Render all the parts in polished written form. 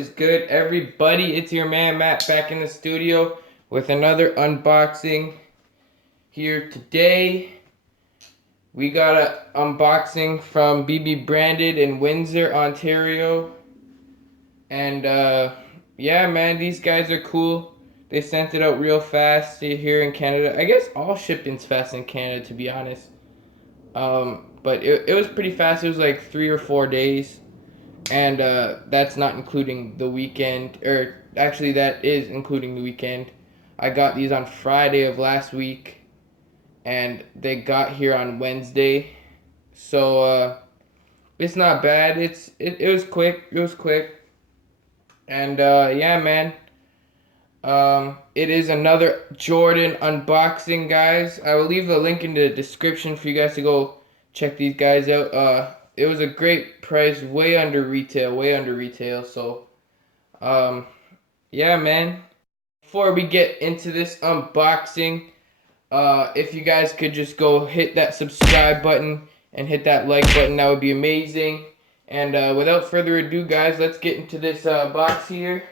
is good, everybody? It's your man Matt back in the studio with another unboxing here today. We got an unboxing from BB Branded in Windsor, Ontario. And yeah, man, these guys are cool. They sent it out real fast here in Canada. I guess all shipping's fast in Canada, to be honest. But it was pretty fast. It was like 3 or 4 days. And that's not including the weekend, or actually that is including the weekend. I got these on Friday of last week, and they got here on Wednesday. So it's not bad. It was quick. It was quick. And yeah, man. It is another Jordan unboxing, guys. I will leave a link in the description for you guys to go check these guys out. It was a great price, way under retail. So, yeah, man. Before we get into this unboxing, if you guys could just go hit that subscribe button and hit that like button, that would be amazing. And without further ado, guys, let's get into this box here.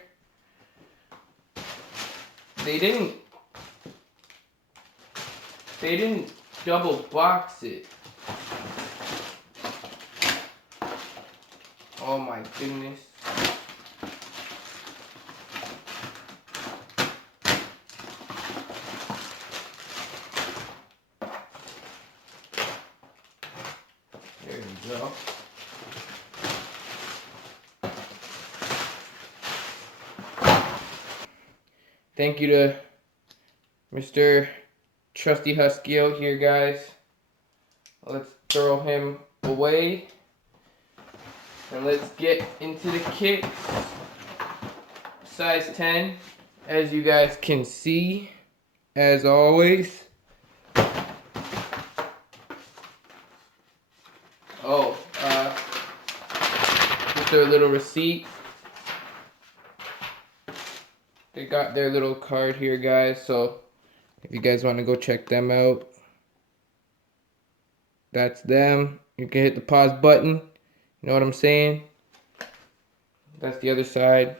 They didn't double box it. Oh my goodness. There you go. Thank you to Mr. Trusty Husky out here, guys. Let's throw him away. And let's get into the kicks. Size 10, as you guys can see, as always. Oh, just their little receipt. They got their little card here, guys, so if you guys want to go check them out, that's them. You can hit the pause button. You know what I'm saying? That's the other side.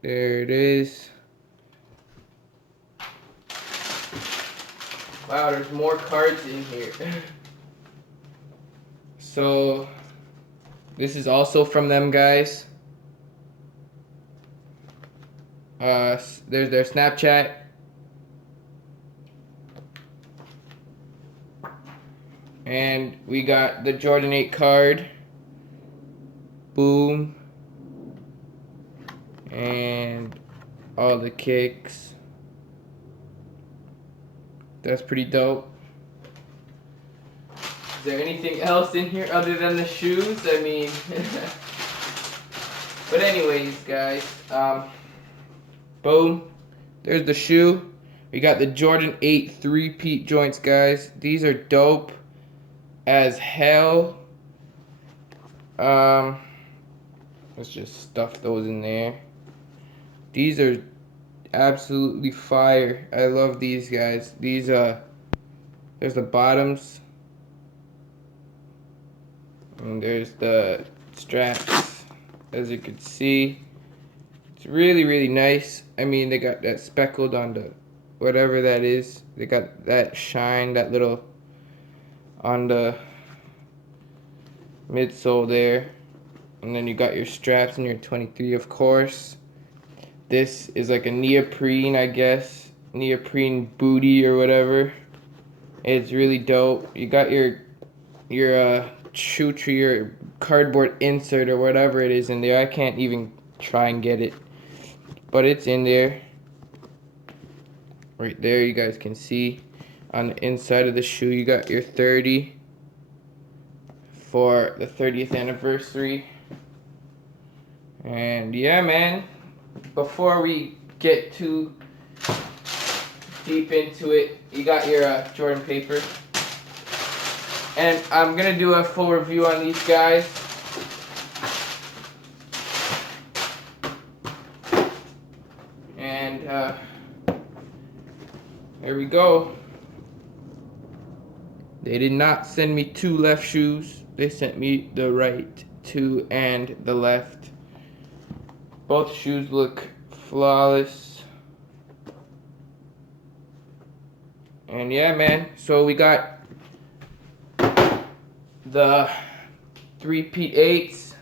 There it is. Wow, there's more cards in here. So, this is also from them, guys. There's their Snapchat. And we got the Jordan 8 card. Boom. And all the kicks. That's pretty dope. Is there anything else in here other than the shoes? I mean, but anyways, guys, boom. There's the shoe. We got the Jordan 8 3-peat joints, guys. These are dope as hell. Let's just stuff those in there. These are absolutely fire. I love these, guys. These there's the bottoms, and there's the straps, as you can see. It's really nice. I mean, they got that speckled on the whatever that is. They got that shine, that little on the midsole there. And then you got your straps and your 23, of course. This is like a neoprene, I guess. Neoprene booty or whatever. It's really dope. You got your your cardboard insert or whatever it is in there. I can't even try and get it, but it's in there. Right there, you guys can see on the inside of the shoe, you got your 30 for the 30th anniversary. And yeah, man, before we get too deep into it, you got your Jordan paper. And I'm going to do a full review on these guys. And there we go. They did not send me 2 left shoes. They sent me the right two and the left. Both shoes look flawless. And yeah, man, so we got the 3 Peat 8s.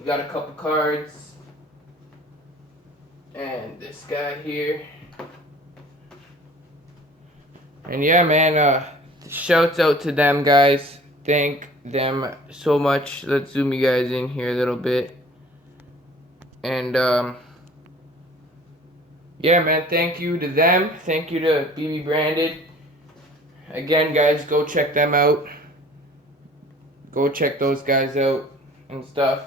We got a couple cards. And this guy here. And yeah, man, shouts out to them guys. Thank them so much. Let's zoom you guys in here a little bit. And yeah, man, thank you to them. Thank you to BB Branded. Again, guys, go check them out. Go check those guys out and stuff.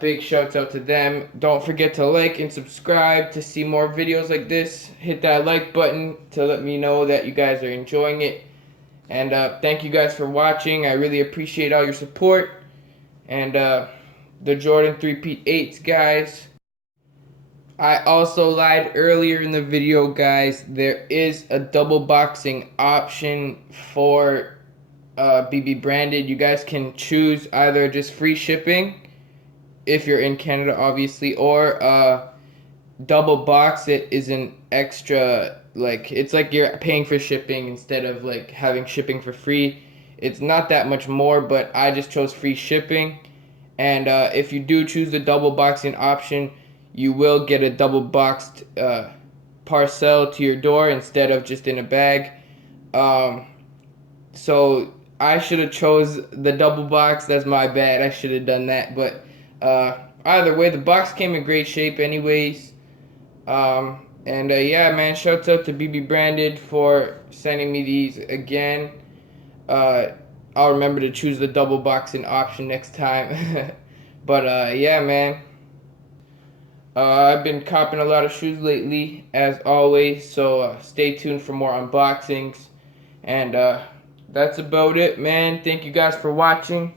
Big shouts out to them. Don't forget to like and subscribe to see more videos like this. Hit that like button to let me know that you guys are enjoying it. And thank you guys for watching. I really appreciate all your support. And the Jordan 3 Peat 8s, guys. I also lied earlier in the video, guys. There is a double boxing option for BB Branded. You guys can choose either just free shipping if you're in Canada, obviously, or double box it is an extra, like, it's like you're paying for shipping instead of like having shipping for free. It's not that much more, but I just chose free shipping. And if you do choose the double boxing option, you will get a double boxed parcel to your door instead of just in a bag. So I should have chose the double box. That's my bad. I should have done that. But either way, the box came in great shape anyways. And yeah, man, shouts out to BB Branded for sending me these again. I'll remember to choose the double boxing option next time. But yeah, man. I've been copping a lot of shoes lately, as always, so stay tuned for more unboxings. And that's about it, man. Thank you guys for watching,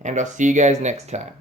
and I'll see you guys next time.